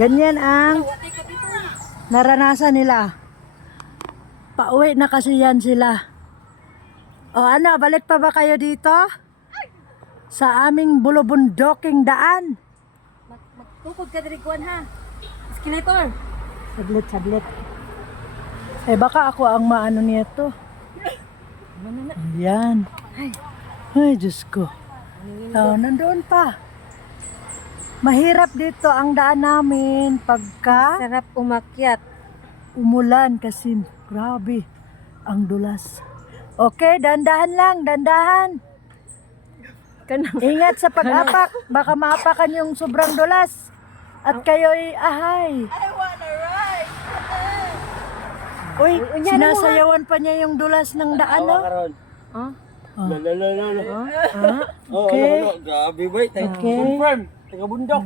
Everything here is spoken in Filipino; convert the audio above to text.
Ganyan ang naranasan nila. Pauwi na kasi yan sila. O ano, balik pa ba kayo dito? Sa aming bulubundoking daan. Magtukod ka diri kuan ha. Escalator. Saglit. Eh baka ako ang maano nito. Ayan. Ay, Diyos ko. Oh, nandoon pa. Mahirap dito ang daan namin pagka Sarap umakyat. umulan kasi grabe ang dulas. Okay, dandahan lang, dandahan. Ingat sa pag-apak, baka maapakan yung sobrang dulas. At kayo'y ahay. I wanna ride! Uy, sinasayawan pa niya yung dulas ng daan, no? Ah? Oh. Lala. Okay. Grabe ba? Okay. Confirm. Taga bundok.